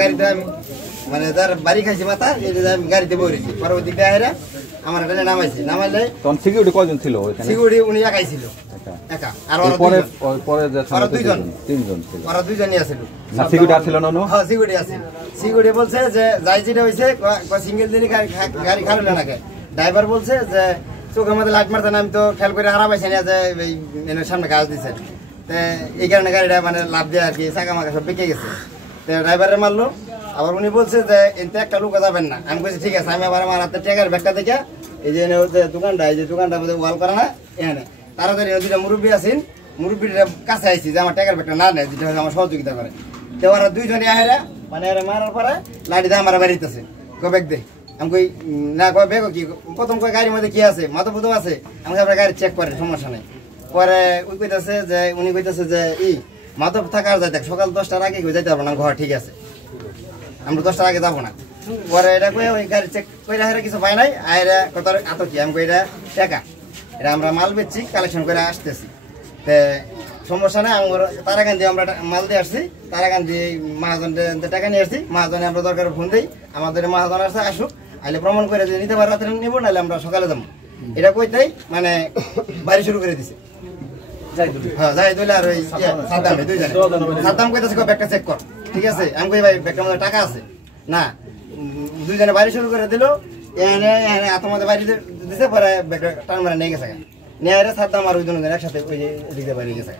গাড়িতে আমি মানে যার বাড়ি খাইছি মাথা এই যে আমি গাড়িতে বসেছি পরবর্তী গায়েরা আমার এটা নামাইছি নামাইলে তখন সিকিউরিটি কয়জন ছিল ওইখানে? সিকিউরিটি উনি একাই ছিল একা আর ওরা পরে পরে যে দুইজন তিনজন ছিল ওরা দুইজনই আছিল না সিকিউরিটি ছিল না? হ্যাঁ সিকিউরিটি আছে সিকিউরিটি বলছে যে যাই যেটা হইছে সিঙ্গেল দিনই গাড়ি খারাপ না কে ড্রাইভার বলছে যে চোখের মধ্যে লাইট মারতে আমি তো খেয়াল করে হারা পাইছি না যে এই সামনে গাছ দিছে এই কারণে গাড়িটা মানে লাভ দিয়ে আর কি চাকা মাকা সব বেঁকে গেছে তো ড্রাইভারে মারলো আবার উনি বলছে যে এতে একটা লোক যাবেন না আমি বলছি ঠিক আছে আমি আবার আমার হাতে টাকার ব্যাগটা দেখে এই যে দোকানটা এই যে দোকানটা মধ্যে ওয়াল করা না এখানে তাড়াতাড়ি দুটা মুরব্বী আছেন মুরব্বীটা কাছে আইছি যে আমার টাকার ব্যাগটা না নেয় যেটা আমার সহযোগিতা করে তো ওরা দুইজনে আহেরা মানে মারার পরে লাঠি দিয়ে আমার বাড়িতেছে ব্যাগ দে আমি কই না কয় ব্যাগ কি প্রথম কয় গাড়ির মধ্যে কি আছে মাথা পুতো আছে আমাকে আপনার গাড়ি চেক করে সমস্যা নেই পরে ওই কইতেছে যে উনি কইতেছে যে মাধব থাকার যায় দেখ সকাল 10টার আগে যাইতে পারবো না ঘর ঠিক আছে আমরা 10টার আগে যাবো না পরে এটা কই ওই গাড়ি চেক করে হেরা কিছু পাই নাই আয়রা কত এত কি আমি কই এটা টাকা এটা আমরা মাল বেচছি কালেকশন করে আসতেছি তে সমস্যা নেই আমার তারাকান দিয়ে আমরা মাল দিয়ে আসছি তারাকান দিয়ে মহাজনের টাকা নিয়ে আসছি মহাজনে আমরা দরকার ফোন দিই আমাদের মহাজন আসছে আসুক আইলে প্রমাণ করে যে নিতে পারে রাত্রে নিবো নাহলে আমরা সকালে যাবো এটা কইতেই মানে বাড়ি শুরু করে দিছে হ্যাঁ যাই দিলে আর ওই সাদ্দাম দুইজনে সাদ্দাম কইতেছে ব্যাগটা চেক কর ঠিক আছে আমি কই ভাই ব্যাগটার মধ্যে টাকা আছে না দুইজনে বাড়ি শুরু করে দিল এখানে এখানে আত্মমধ্যে বাড়ি দিতে পরে ব্যাগটা টান মারা নিয়ে গেছে নিয়ে সাদ্দাম আর ওই দুজন একসাথে ওই যে দিতে বাড়ি গেছে